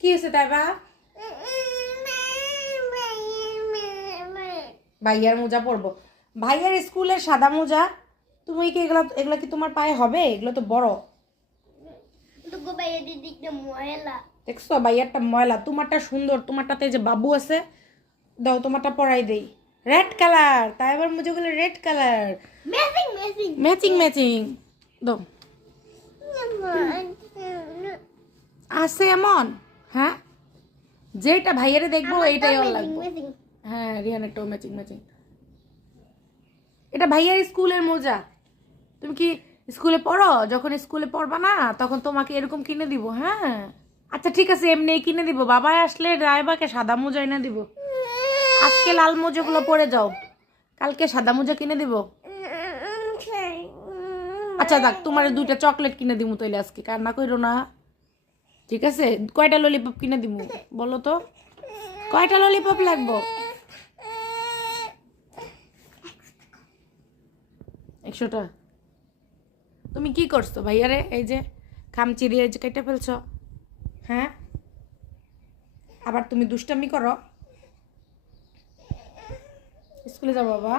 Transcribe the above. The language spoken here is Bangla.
কি হয়েছে তাই বা? ভাইয়ার মোজা পরবো? ভাইয়ার স্কুলের সাদা মোজা, তুমি কি এগুলা এগুলা কি তোমার পায়ে হবে? এগুলো তো বড়। দেখছো ভাইয়ারটা ময়লা, তোমারটা সুন্দর, তোমারটাতে যে বাবু আছে। দাও তোমারটা পরাই দেই। রেড কালার, তাই আবার মোজাগুলো রেড কালার, ম্যাচিং ম্যাচিং। দাও। আছে এমন? হ্যাঁ, যেটা ভাইয়ারে দেখবো এইটাই ওর লাগবে। হ্যাঁ, রিহানেরটাও ম্যাচিং ম্যাচিং। এটা ভাইয়ার স্কুলের মোজা। তুমি কি স্কুলে পড়ো? যখন স্কুলে পড়বা না তখন তোমাকে এরকম কিনে দিব। হ্যাঁ, আচ্ছা ঠিক আছে, এমনি কিনে দিব। বাবা আসলে রায়বাকে সাদা মোজা এনে দিব। আজকে লাল মোজাগুলো পরে যাও, কালকে সাদা মোজা কিনে দিব। আচ্ছা দেখ, তোমার দুইটা চকলেট কিনে দিব তাইলে, আজকে কান্না কইরো না, ঠিক আছে? কয়টা ললিপপ কিনে দিব বলো তো? কয়টা ললিপপ লাগবো? 100টা। তুমি কি করছো ভাইয়ারে? এই যে খামচি দিয়ে যে কেটে ফেলছো। হ্যাঁ, আবার তুমি দুষ্টামি করো। স্কুলে যাও বাবা।